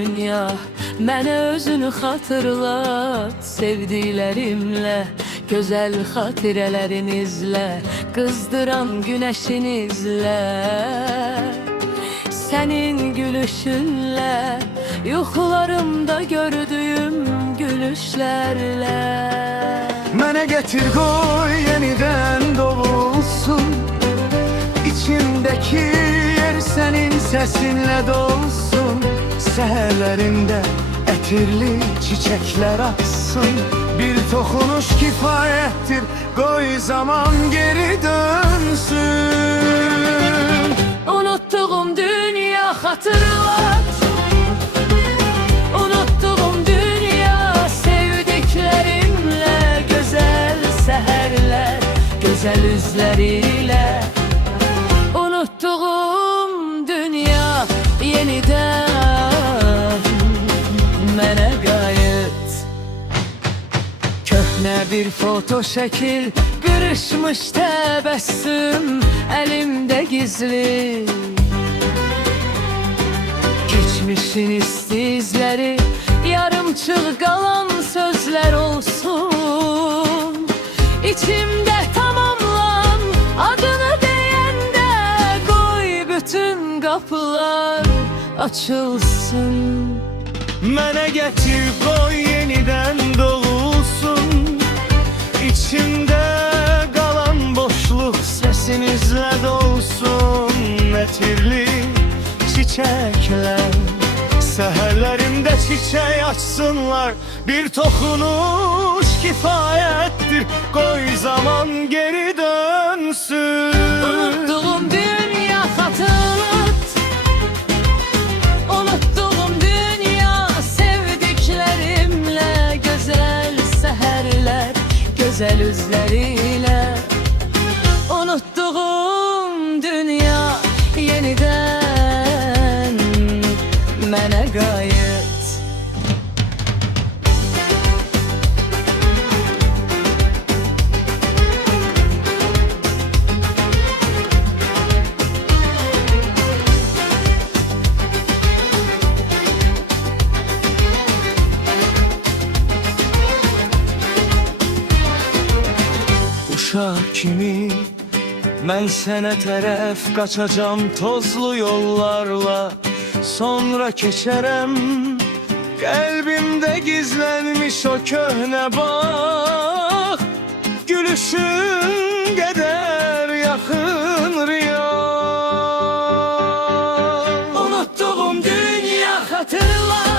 dünya, mənə özünü xatırlat. Sevdiklərimlə gözəl xatirələrinizlə, qızdıran günəşinizlə, sənin gülüşünlə, yuxularımda gördüyüm gülüşlərlə. Mənə getir qoy yenidən doğulsun, İçimdeki yer senin sesinle dolsun. Seherlerinde etirli çiçekler açsın. Bir dokunuş kifayettir, koy zaman geri dönsün. Unuttuğum dünya hatırlat, unuttuğum dünya, sevdiklerimle, güzel seherler, güzel üzleriyle. Unuttuğum dünya yeniden mənə qayıt. Köhnə bir foto şəkil, qırışmış təbəssüm əlimdə gizli. Geçmişin istizləri, yarımçıq qalan sözlər olsun. İçimdə tamamlan, adını deyəndə qoy bütün qapılar açılsın. Mənə getir qoy yeniden doğulsun, İçimdə qalan boşluq sesinizlə dolsun. Etirli çiçekler, seherlerimde çiçek açsınlar. Bir dokunuş kifayettir, koy zaman geri dönsün. Unuttuğum dünya hatırlat, unuttuğum dünya, sevdiklerimle, güzel seherler, güzel üzleriyle. Unuttuğum dünya yeniden mənə qayıt. Uşaq kimi mən sənə tərəf qaçacam tozlu yollarla. Sonra keçərəm qəlbimdə gizlənmiş o köhnə bağ. Gülüşün qədər yaxın rüya. Unuttuğum dünya hatırlat,